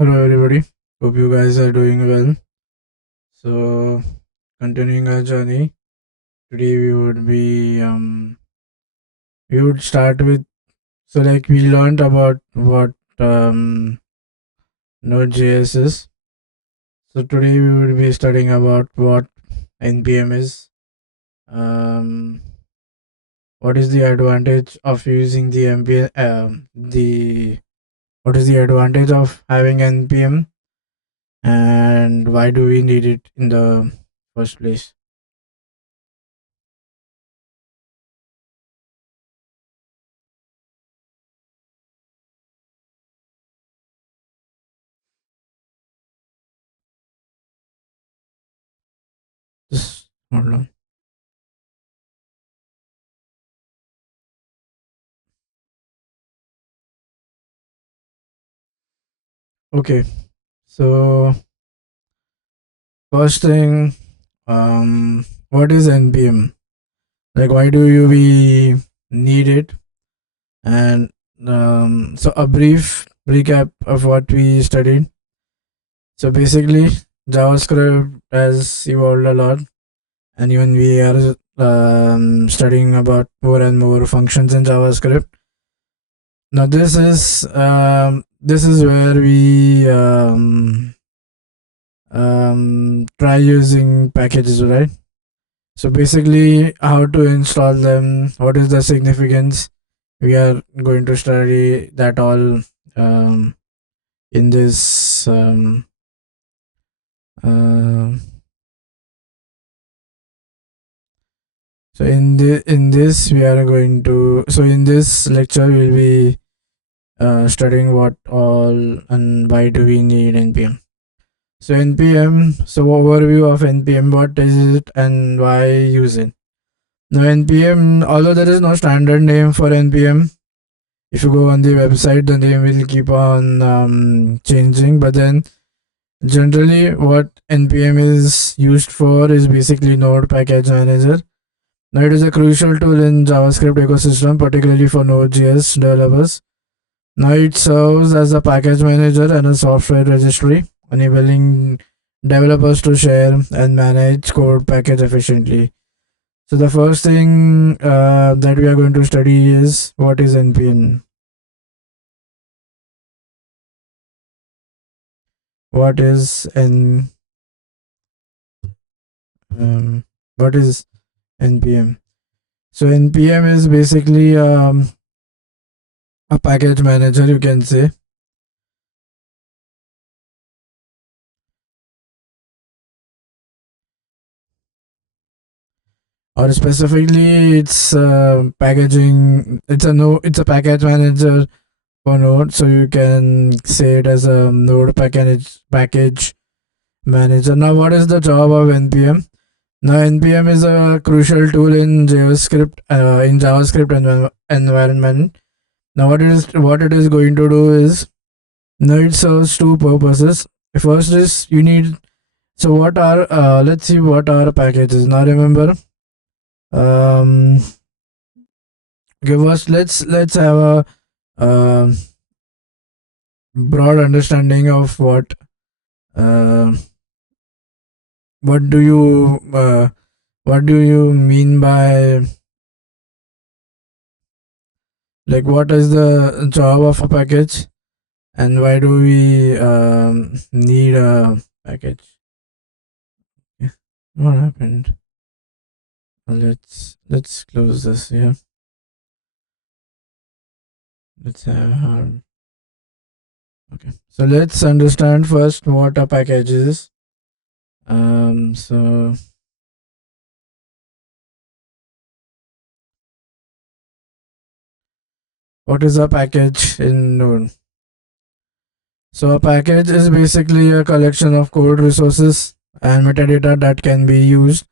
Hello everybody. Hope you guys are doing well. So continuing our journey, today we would start with, we learned about what Node.js is. So today we would be studying about what NPM is. Um what is the advantage of using the NPM, the what is the advantage of having NPM, and why do we need it in the first place? Just hold on. Okay, so first thing, what is NPM? Like, why do you we need it? And so a brief recap of what we studied. So basically, JavaScript has evolved a lot, and even we are studying about more and more functions in JavaScript. Now, this is where we try using packages, right? So basically, how to install them, what is the significance, we are going to study that all um, in this uh, so in this we are going to, so in this lecture we'll be studying what all and why do we need npm. So npm, so overview of npm, what is it and why use it. Now npm, although there is no standard name for npm, if you go on the website the name will keep on changing, but then generally what npm is used for is basically node package manager. Now it is a crucial tool in javascript ecosystem, particularly for node.js developers. Now it serves as a package manager and a software registry, enabling developers to share and manage code package efficiently. So the first thing that we are going to study is what is npm. What is n what is npm? So npm is basically a package manager, you can say. Or specifically, it's packaging. It's a package manager for Node, so you can say it as a Node package manager. Now, what is the job of npm? Now, npm is a crucial tool in JavaScript environment. Now, what it is going to do is, now it serves two purposes. First is you need, so what are let's see what are packages. Now remember, um give us, let's have a uh, broad understanding of uh, what do you what do you mean by, like, what is the job of a package and why do we need a package. Yeah. What happened? Let's close this here. Let's have hard. Okay, so let's understand first what a package is. So what is a package in Node? So a package is basically a collection of code resources and metadata that can be used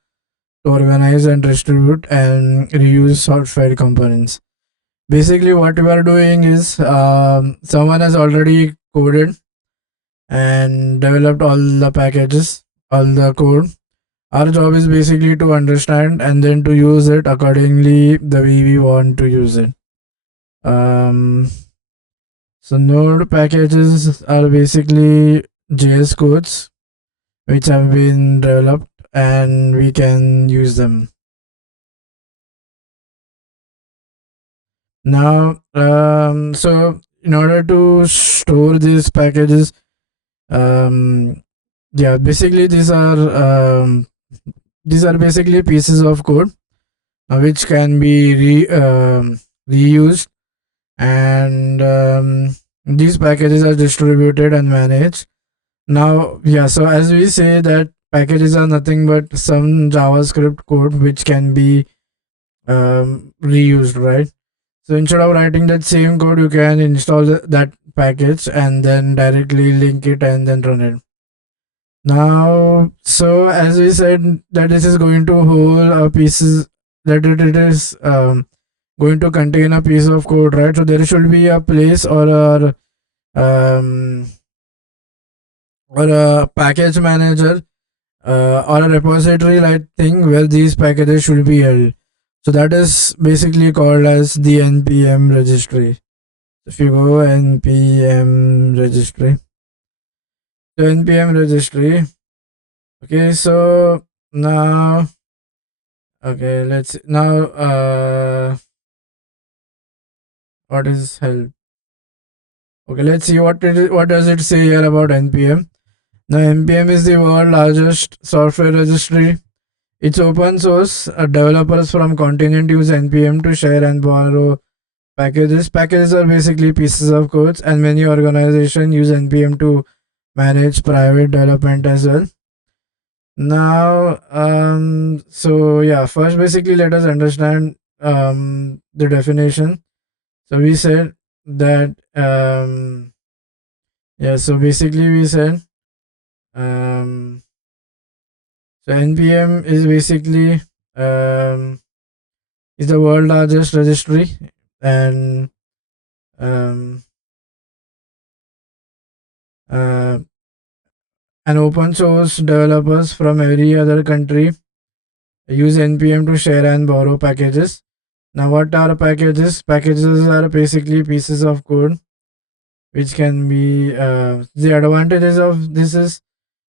to organize and distribute and reuse software components. Basically, what we are doing is, someone has already coded and developed all the packages, all the code. Our job is basically to understand and then to use it accordingly the way we want to use it. Um, So Node packages are basically JS codes which have been developed and we can use them. Now, so in order to store these packages, yeah, basically these are basically pieces of code which can be reused, and these packages are distributed and managed. Now, yeah, so as we say that packages are nothing but some JavaScript code which can be reused, right? So instead of writing that same code, you can install that package and then directly link it and then run it. Now, so as we said that this is going to hold a pieces, that it is going to contain a piece of code, right? So there should be a place um, or a package manager or a repository like thing where these packages should be held. So that is basically called as the NPM registry. If you go NPM registry, so NPM registry. Okay, so now, okay, let's now what is help? Okay, let's see what does it say here about NPM. Now NPM is the world's largest software registry. It's open source. Developers from continent use NPM to share and borrow packages. Packages are basically pieces of codes, and many organizations use NPM to manage private development as well. Now, so yeah, first basically let us understand the definition. So we said that yeah, so basically we said um, so NPM is basically is the world largest registry, and um, uh, and open source developers from every other country use NPM to share and borrow packages. Now, what are packages? Packages are basically pieces of code which can be. The advantages of this is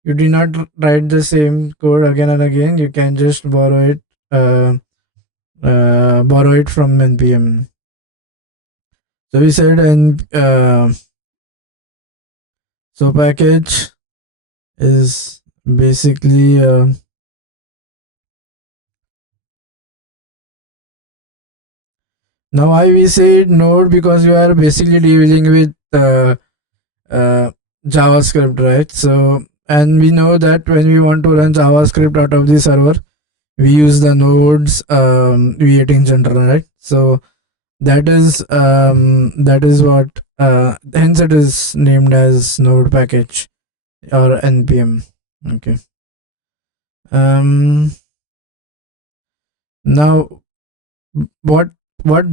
you do not write the same code again and again. You can just borrow it from NPM. So we said, and so package is basically now why we say Node, because you are basically dealing with JavaScript, right? So, and we know that when we want to run JavaScript out of the server, we use the Node's V8 engine, right? So that is what hence it is named as Node package or NPM. Okay. Now what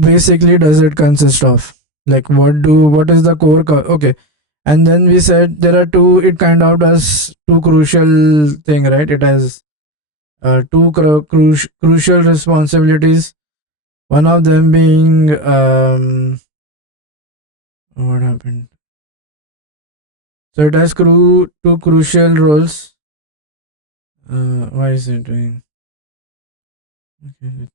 basically does it consist of? Like what is the core? Okay, and then we said there are two. It kind of does two crucial thing, right? It has two crucial responsibilities. One of them being what happened? So it has two crucial roles. Why is it doing? Okay,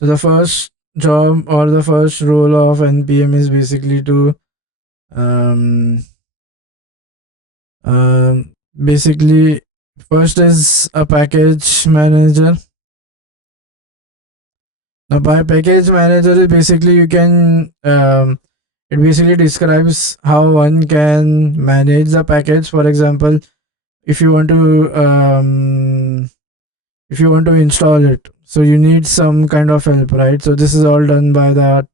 so the first job or the first role of NPM is basically to um, basically first is a package manager. Now by package manager is basically you can it basically describes how one can manage the package. For example, if you want to install it, so you need some kind of help, right? So this is all done by that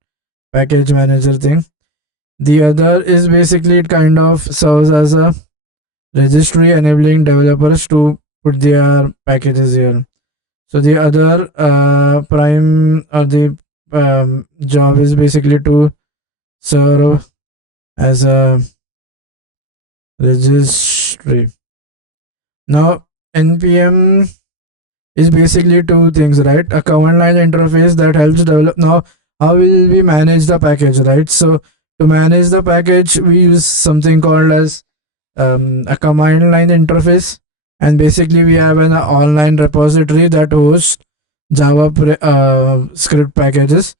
package manager thing. The other is basically it kind of serves as a registry enabling developers to put their packages here. So the other prime or the job is basically to serve as a registry. Now NPM is basically two things, right? A command line interface that helps develop. Now how will we manage the package, right? So to manage the package, we use something called as a command line interface, and basically we have an online repository that hosts Java script packages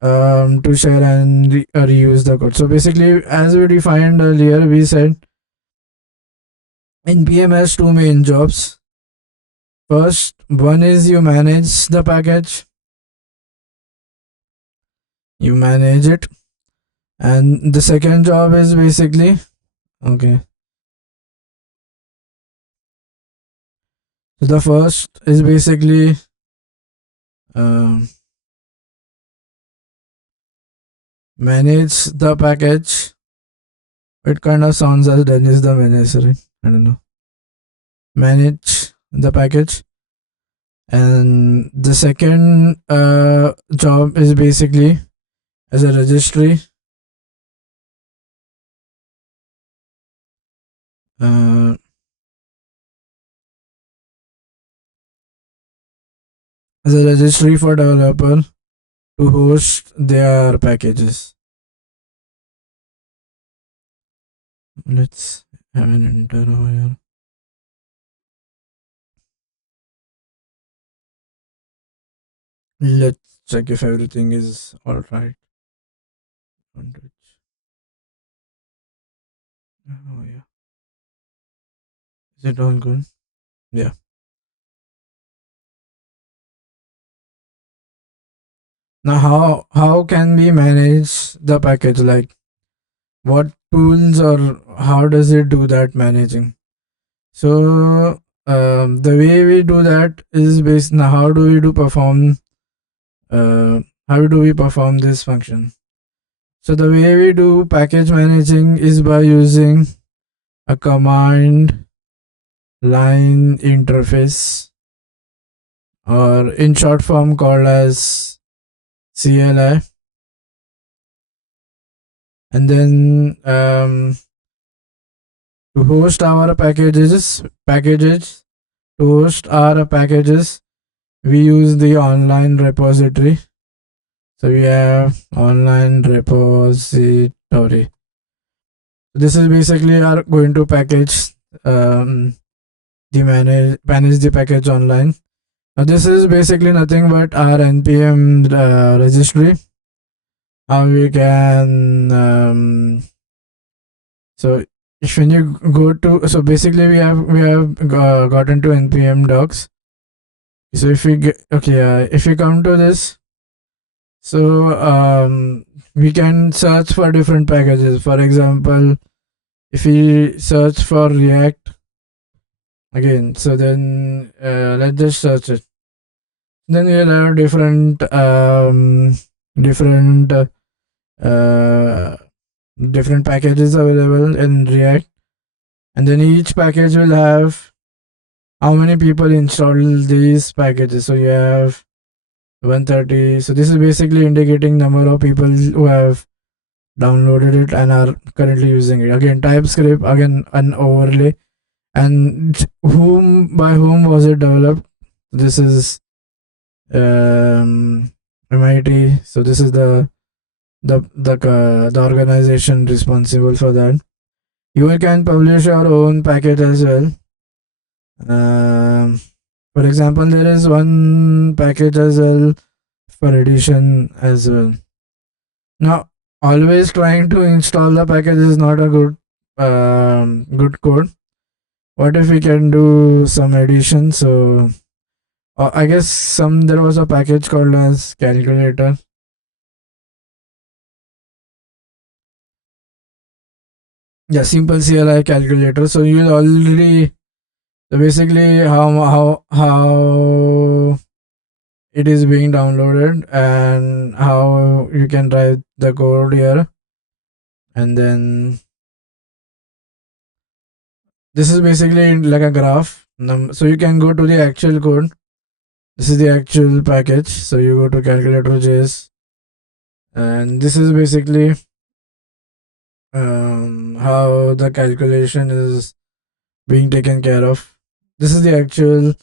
to share and reuse the code. So basically, as we defined earlier, we said NPM has two main jobs. First, one is you manage the package, you manage it, and the second job is basically okay. So the first is basically um, manage the package. It kind of sounds as Dennis the Menace, right? I don't know. Manage the package, and the second job is basically as a registry. Uh, as a registry for developer to host their packages. Let's have an enter over here. Let's check if everything is alright. Oh yeah. Is it all good? Yeah. Now how can we manage the package? Like what tools or how does it do that managing? So the way we do that is based now how do we do perform how do we perform this function? So the way we do package managing is by using a command line interface, or in short form called as CLI. And then to host our to host our packages, we use the online repository. So we have online repository. This is basically our going to package the manage the package online. Now this is basically nothing but our NPM registry. How we can so if when you go to, so basically we have gotten to NPM docs. So if we get okay, if we come to this, so we can search for different packages. For example, if we search for React again, so then let's just search it. Then we'll have different different packages available in React, and then each package will have how many people install these packages. So you have 130. So this is basically indicating number of people who have downloaded it and are currently using it. Again, TypeScript, again an overlay, and whom was it developed? This is MIT. So this is the organization responsible for that. You can publish your own package as well. For example, there is one package as well for edition as well. Now, always trying to install the package is not a good code. What if we can do some edition? So I guess there was a package called as calculator. Yeah, simple CLI calculator. So you'll already, so basically how it is being downloaded and how you can write the code here, and then this is basically like a graph. So you can go to the actual code. This is the actual package. So you go to calculator.js, and this is basically how the calculation is being taken care of. This is the actual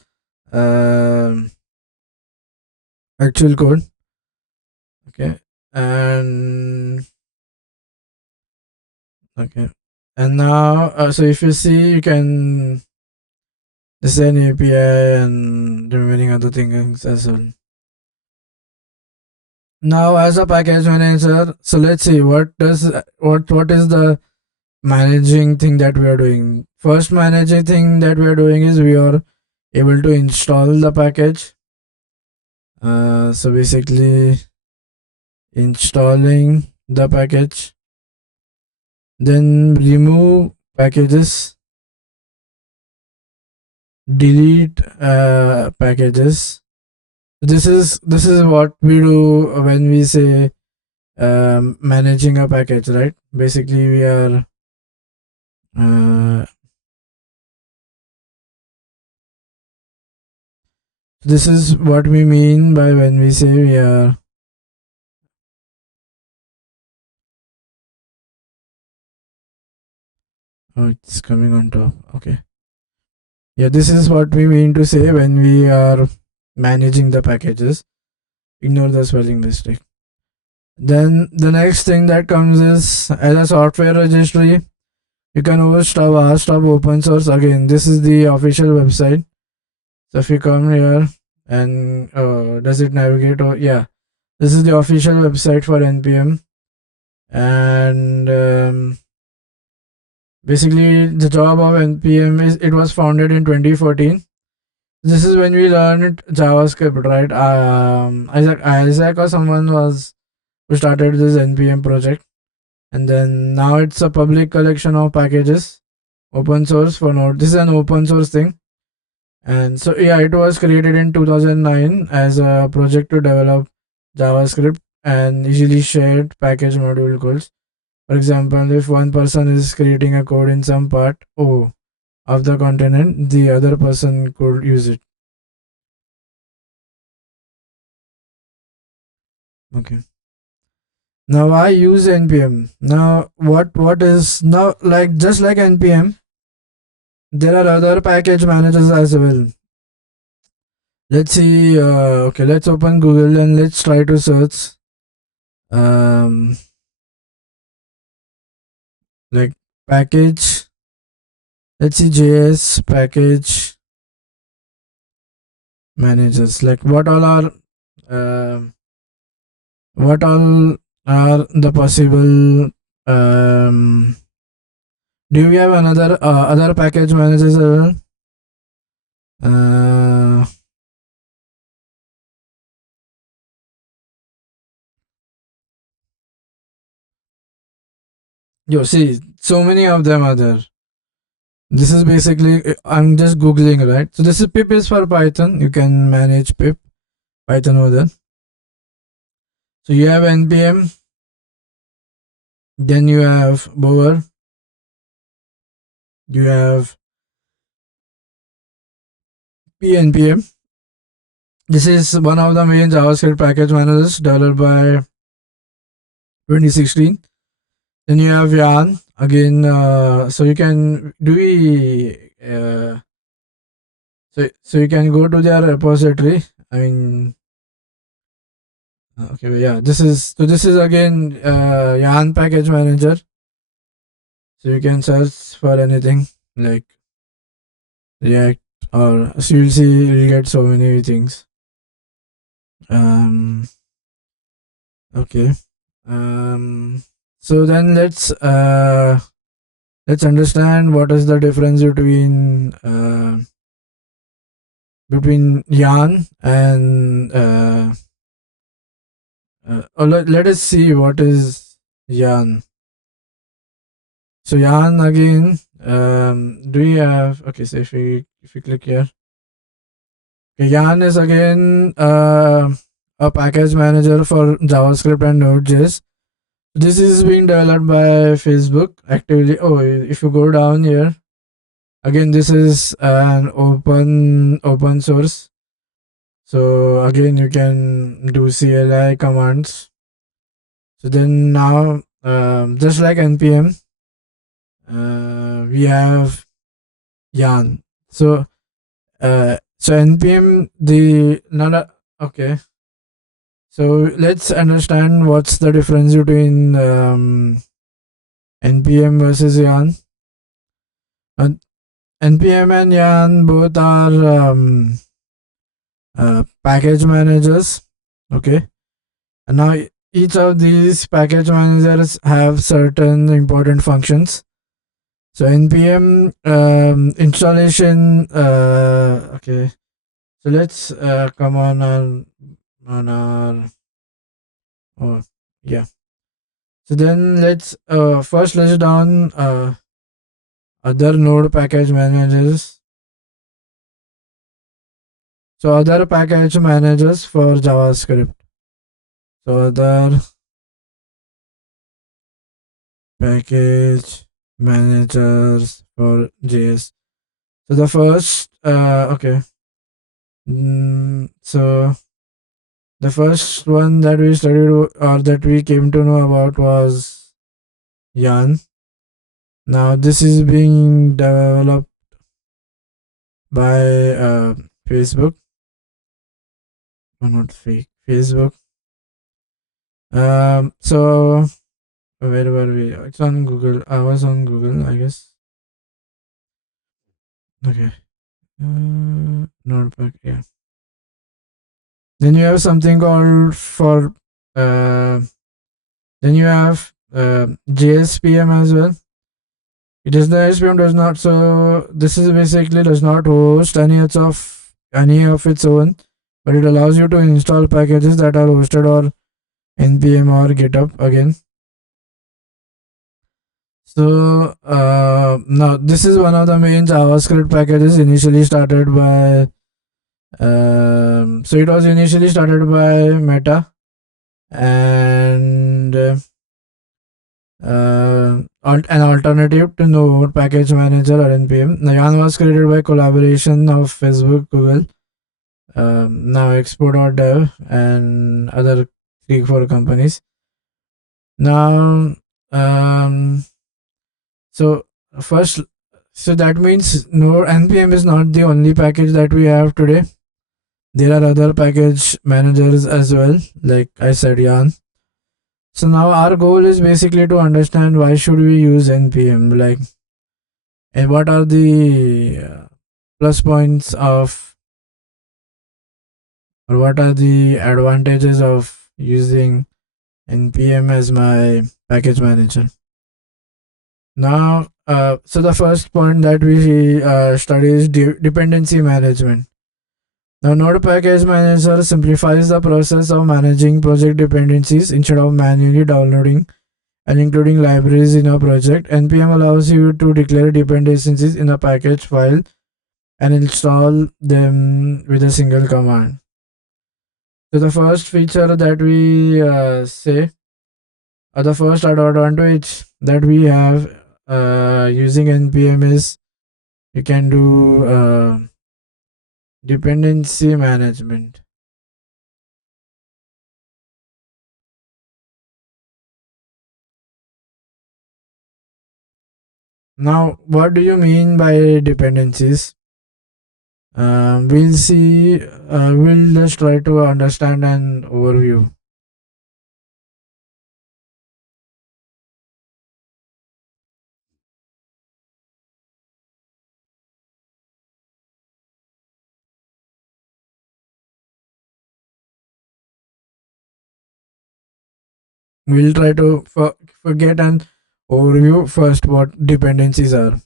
code. Okay, And okay, and now so if you see, you can design API and remaining other things as well. Now as a package manager, so let's see what is the managing thing that we are doing. First managing thing that we are doing is we are able to install the package. So basically installing the package, then remove packages, delete packages. This is what we do when we say managing a package, right? Basically we are this is what we mean by when we say we are it's coming on top. Okay, yeah, this is what we mean to say when we are managing the packages. Ignore the spelling mistake. Then the next thing that comes is as a software registry, you can host a vast of open source. Again, this is the official website. So if you come here and does it navigate? Or yeah, this is the official website for NPM. And basically the job of NPM is it was founded in 2014. This is when we learned JavaScript, right? Isaac or someone was who started this NPM project, and then now it's a public collection of packages, open source for Node. This is an open source thing, and so yeah, it was created in 2009 as a project to develop JavaScript and easily shared package module codes. For example, if one person is creating a code in some part of the continent, the other person could use it. Okay. Now I use NPM. Now what is now like just like NPM, there are other package managers as well. Let's see. Okay, let's open Google and let's try to search um like package. Let's see JS package managers. Like um what all are the possible do we have another other package managers as well? Uh, you see, so many of them are there. This is basically I'm just googling, right? So this is pip is for Python. You can manage pip Python over there. So you have npm, then you have bower, you have pnpm. This is one of the main JavaScript package managers developed by 2016. Then you have yarn again. So you can do we so you can go to their repository. I mean, okay, yeah. This is again yarn package manager. So you can search for anything like React, or so you'll see you get so many things. Um. Okay. So then let's understand what is the difference between yarn and let us see what is yarn. So yarn again, do we have, okay, so if we click here, okay, yarn is again a package manager for JavaScript and Node.js. This is being developed by Facebook actively. Oh, if you go down here, again this is an open source. So again you can do CLI commands. So then now just like NPM, we have yarn. So so NPM the not a, okay. So let's understand what's the difference between npm versus yarn. uh, npm and yarn both are package managers. Okay, and now each of these package managers have certain important functions. So npm installation. Okay, so let's come on our oh yeah. So then let's down other node package managers. So other package managers for JavaScript. So other package managers for JS. So the first okay. So the first one that we studied or that we came to know about was Yarn. Now this is being developed by Facebook. Oh, not fake Facebook. So where were we? It's on Google. I was on Google, I guess. Okay. Notepad. Yeah. Then you have something called for. Then you have JSPM as well. It is the SPM does not. So this is basically does not host any of its own, but it allows you to install packages that are hosted or npm or GitHub again. So now this is one of the main JavaScript packages initially started by. So it was initially started by Meta, and an alternative to Node Package Manager or NPM. Yarn was created by collaboration of Facebook, Google, now Expo.dev, and other 3-4 companies. Now, so first, so that means Node NPM is not the only package that we have today. There are other package managers as well, like I said, Yarn. So now our goal is basically to understand why should we use npm, like, and what are the plus points of, or what are the advantages of using npm as my package manager. Now so the first point that we study is dependency management. Now Node Package Manager simplifies the process of managing project dependencies. Instead of manually downloading and including libraries in a project, npm allows you to declare dependencies in a package file and install them with a single command. So the first feature that we say, or the first advantage that we have using npm is you can do dependency management. Now, what do you mean by dependencies? We'll see. We'll just try to understand an overview. We'll try to forget an overview first what dependencies are.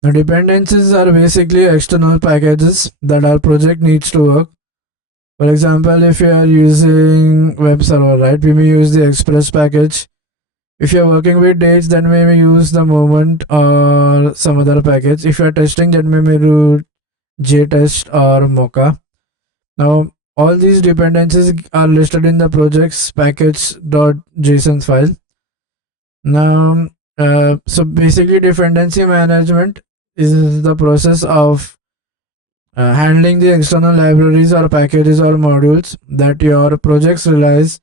The dependencies are basically external packages that our project needs to work. For example, if you are using web server, right, we may use the express package. If you are working with dates, then we may use the moment or some other package. If you are testing, then we may do JTest or Mocha. Now, all these dependencies are listed in the project's package.json file. Now, so basically, dependency management is the process of handling the external libraries or packages or modules that your projects relies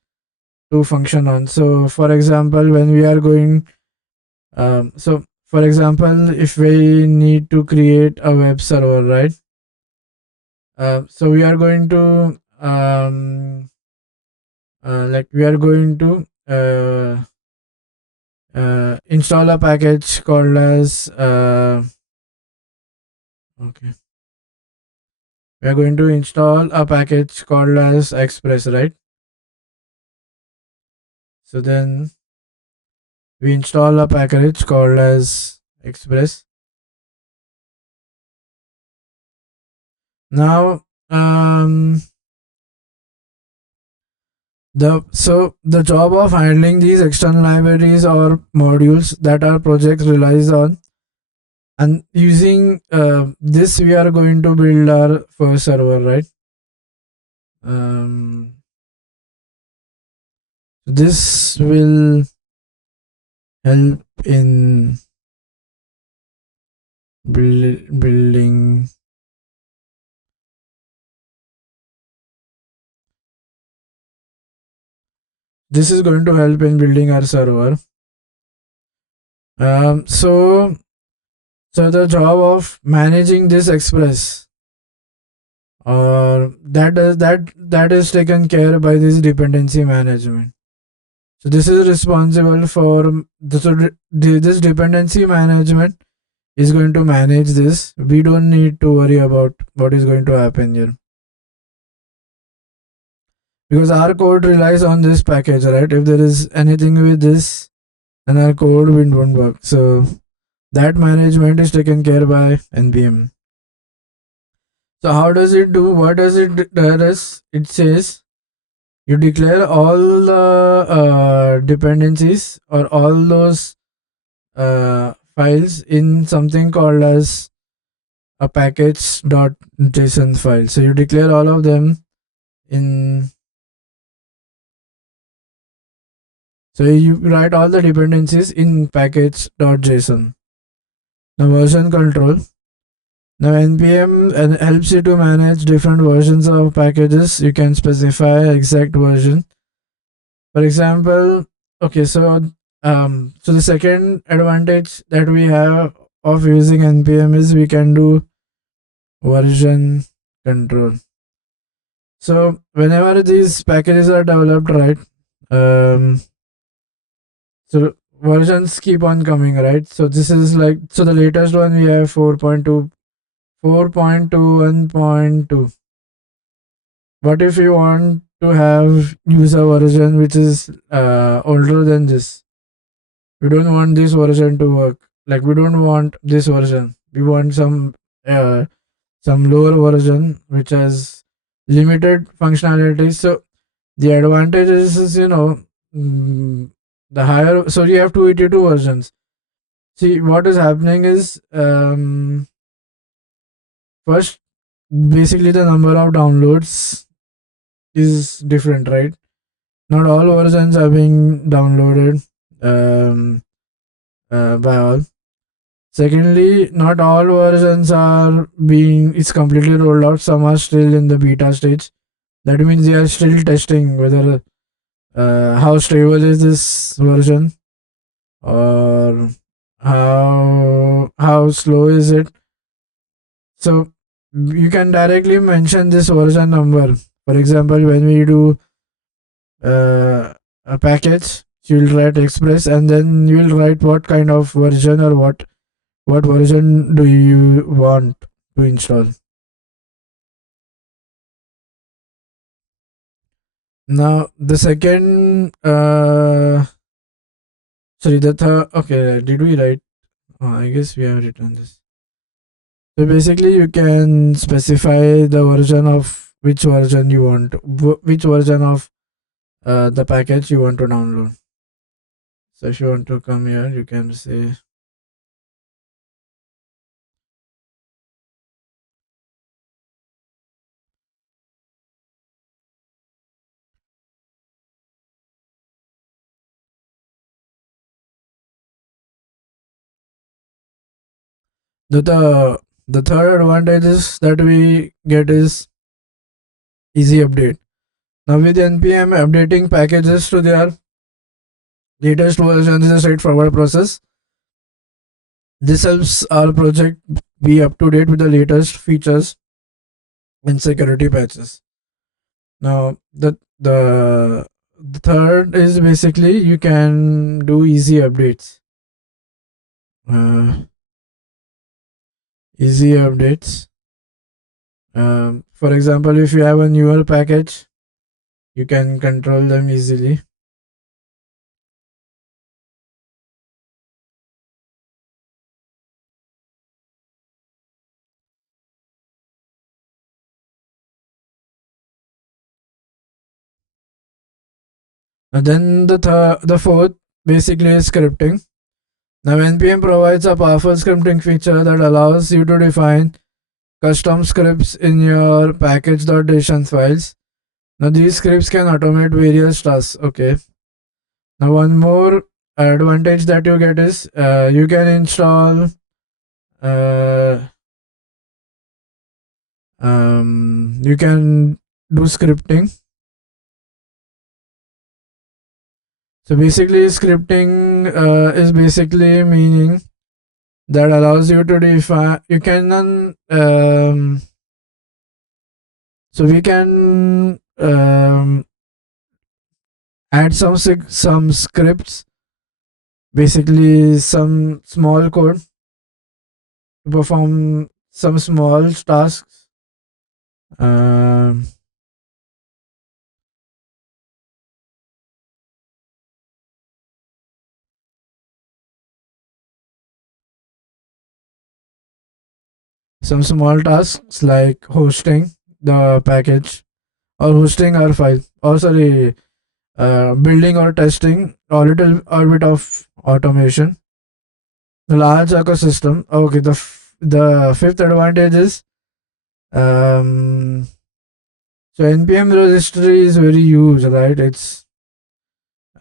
to function on. So, for example, when we are going, so for example, if we need to create a web server, right? So we are going to we are going to install a package called as okay. We are going to install a package called as Express, right? So then we install a package called as Express. Now, the job of handling these external libraries or modules that our project relies on, and using this, we are going to build our first server, right? This will help in building. This is going to help in building our server. So the job of managing this Express, or that is taken care by this dependency management. So this is responsible for this dependency management is going to manage this. We don't need to worry about what is going to happen here, because our code relies on this package, right? If there is anything with this, then our code won't work. So that management is taken care by NPM. So how does it do? What does it does? It says you declare all the dependencies or all those files in something called as a package.json file. So you declare all of them in. So you write all the dependencies in package.json. Now version control. Now NPM helps you to manage different versions of packages. You can specify exact version. For example, okay, so the second advantage that we have of using NPM is we can do version control. So whenever these packages are developed, right? So versions keep on coming, right? So this is like, so the latest one we have 4.2, 4.21.2. What if you want to have user version which is older than this? We don't want this version to work. Like, we don't want this version. We want some lower version which has limited functionality. So the advantage is the higher. So you have 282 versions. See, what is happening is first, basically the number of downloads is different, right? Not all versions are being downloaded by all. Secondly, not all versions are being it's completely rolled out. Some are still in the beta stage. That means they are still testing whether how stable is this version, or how slow is it. So you can directly mention this version number. For example, when we do a package, you'll write express, and then you'll write what kind of version, or what version do you want to install. Now the second sorry, the third, okay, did we write? I guess we have written this. So basically you can specify the version of which version you want, which version of the package you want to download. So if you want to come here, you can say the third advantages that we get is easy update. Now with NPM, updating packages to their latest version is a straightforward process. This helps our project be up to date with the latest features and security patches. Now, the third is basically you can do easy updates. Uh, Easy updates. For example, if you have a newer package, you can control them easily. And then the fourth basically is scripting. Now, NPM provides a powerful scripting feature that allows you to define custom scripts in your package.json files. Now, these scripts can automate various tasks. Okay. Now, one more advantage that you get is you can install uh, you can do scripting. So basically, scripting is basically meaning that allows you to define. You can so we can add some scripts, basically some small code to perform some small tasks. Um, some small tasks like hosting the package or hosting our file, or sorry, building or testing, or little or bit of automation. The large ecosystem. Okay, the fifth advantage is so npm registry is very huge, right? It's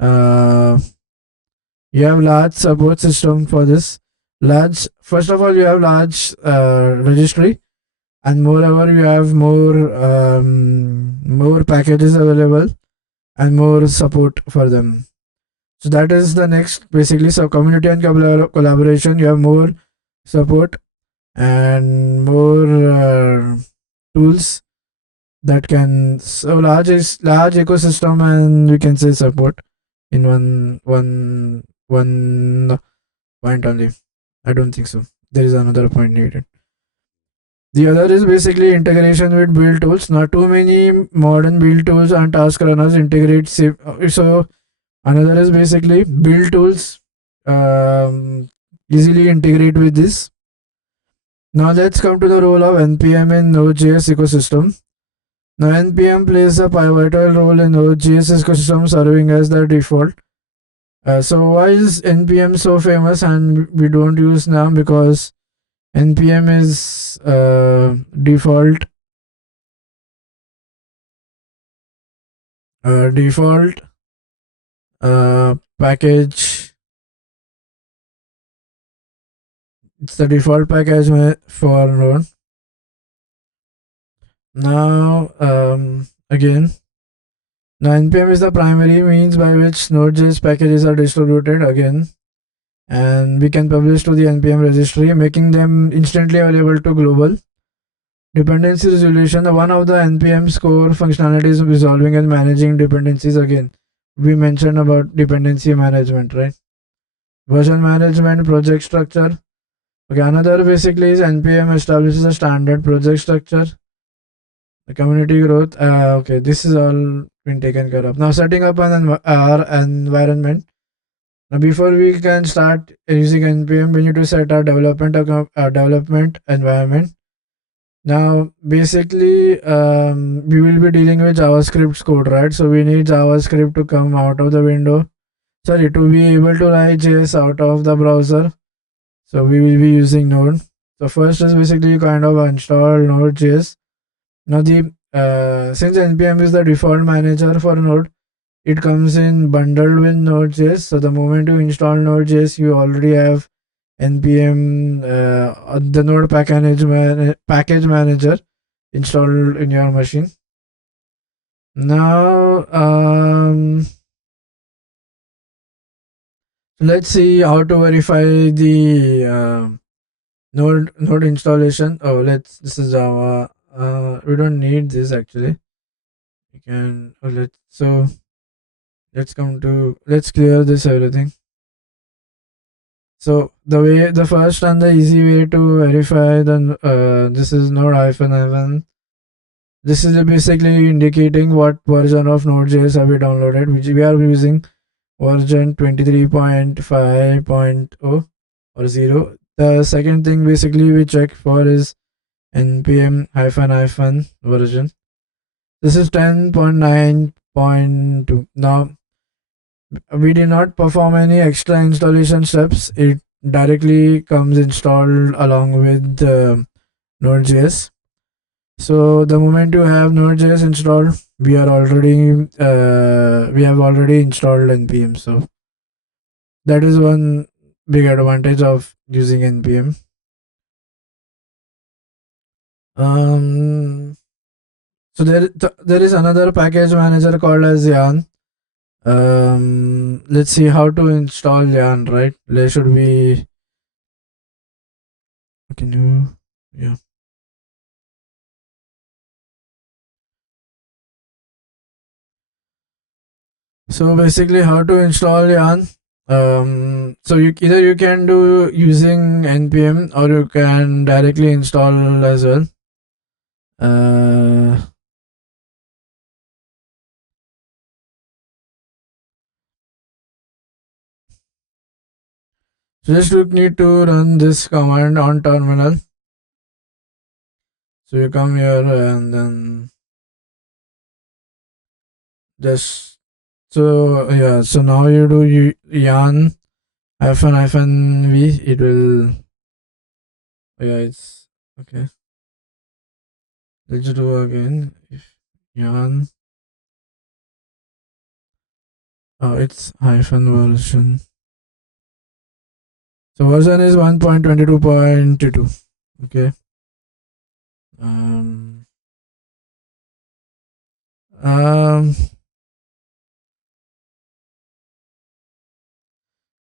uh, you have large support system for this. Large, first of all, you have large registry, and moreover, you have more packages available and more support for them. So that is the next basically. So community and collaboration, you have more support and more tools that can, so large is large ecosystem, and we can say support in one point only. I don't think so. There is another point needed. The other is basically integration with build tools. Not too many modern build tools and task runners integrate. So another is basically build tools easily integrate with this. Now let's come to the role of NPM in Node.js ecosystem. Now NPM plays a pivotal role in Node.js ecosystem, serving as the default. So why is NPM so famous and we don't use now? Because NPM is default package. It's the default package for Node. Now again, now npm is the primary means by which Node.js packages are distributed again, and we can publish to the npm registry, making them instantly available to global. Dependency resolution, one of the npm's core functionalities is resolving and managing dependencies. Again, we mentioned about dependency management, right? Version management, project structure. Okay, another basically is npm establishes a standard project structure. The community growth. Okay, this is all been taken care of. Now setting up our environment. Now before we can start using npm, we need to set our development environment. Now basically we will be dealing with JavaScript code, right? So we need JavaScript to come out of the window. Sorry, to be able to write JS out of the browser. So we will be using Node. So first is basically kind of install Node.js. Now the since npm is the default manager for Node, it comes in bundled with Node.js. So the moment you install Node.js, you already have npm the Node package manager installed in your machine. Now Let's see how to verify the node installation. Oh, this is Java. We don't need this actually. We can let's clear this everything. So the first and the easy way to verify the this is node hyphen hyphen. This is basically indicating what version of Node.js have we downloaded, which we are using version 23.5.0 or 0. The second thing basically we check for is npm hyphen hyphen version. This is 10.9.2. Now we did not perform any extra installation steps. It directly comes installed along with Node.js. So the moment you have Node.js installed, we have already installed npm. So that is one big advantage of using npm. So there is another package manager called as Yarn. Let's see how to install Yarn. Right? There should be. Can you? Yeah. So basically, how to install Yarn? So you can do using npm or you can directly install as well. Uh, so just you need to run this command on terminal. So you come here and then just so now you do yarn hyphen v. It will it's okay. Let's do again. If yarn it's hyphen version. So version is 1.22.22. Okay. Um, um,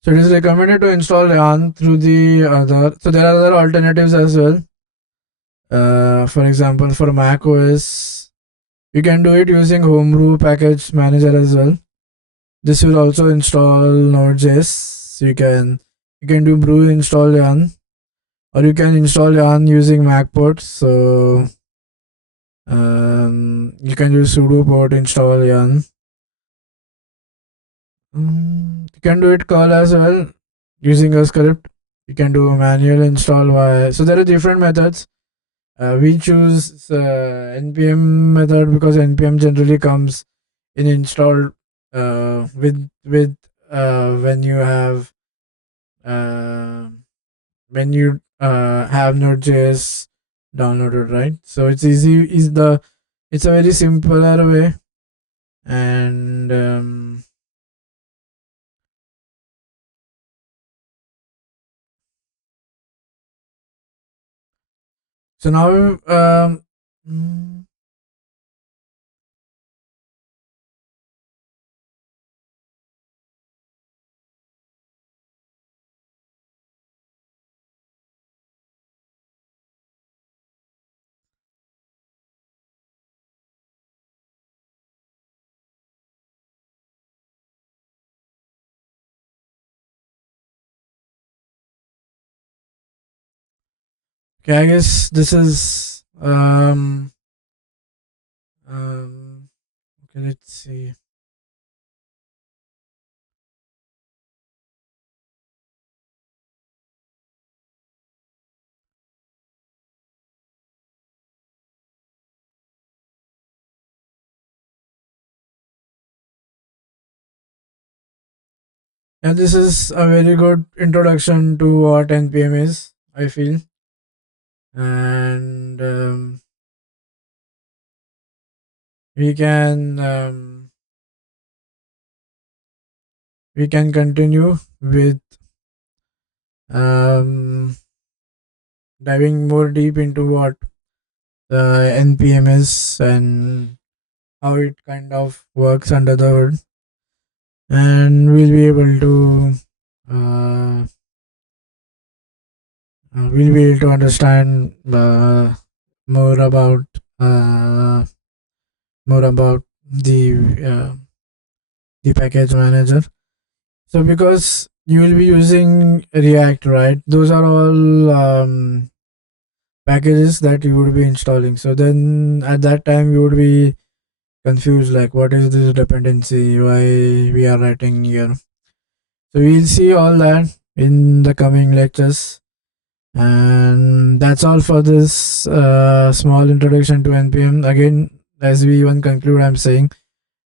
so it is recommended to install yarn through the other. So there are other alternatives as well. For example, for Mac OS, you can do it using Homebrew package manager as well. This will also install Node.js. So you can do brew install yarn, or you can install yarn using Mac ports. So you can use sudo port install yarn. You can do it curl as well using a script. You can do a manual install via. So there are different methods. We choose npm method because npm generally comes in installed with when you have Node.js downloaded, right? So it's easy. It's a very simpler way, and so now mm, okay, I guess this is okay. Let's see. Yeah, this is a very good introduction to what npm is, I feel, and we can continue with um, diving more deep into what the npm is and how it kind of works under the hood, and we'll be able to we'll be able to understand more about uh, more about the package manager. So because you will be using React, right? Those are all packages that you would be installing. So then at that time you would be confused, like what is this dependency? Why we are writing here? So we'll see all that in the coming lectures. And that's all for this small introduction to NPM. Again, as we even conclude, I'm saying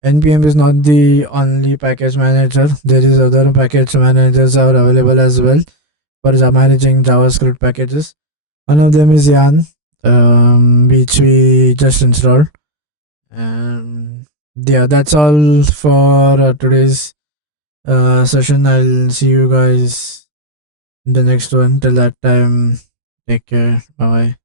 NPM is not the only package manager. There is other package managers are available as well for managing JavaScript packages. One of them is Yarn, which we just installed. And yeah, that's all for today's session. I'll see you guys in the next one. Till that time, take care. Bye bye.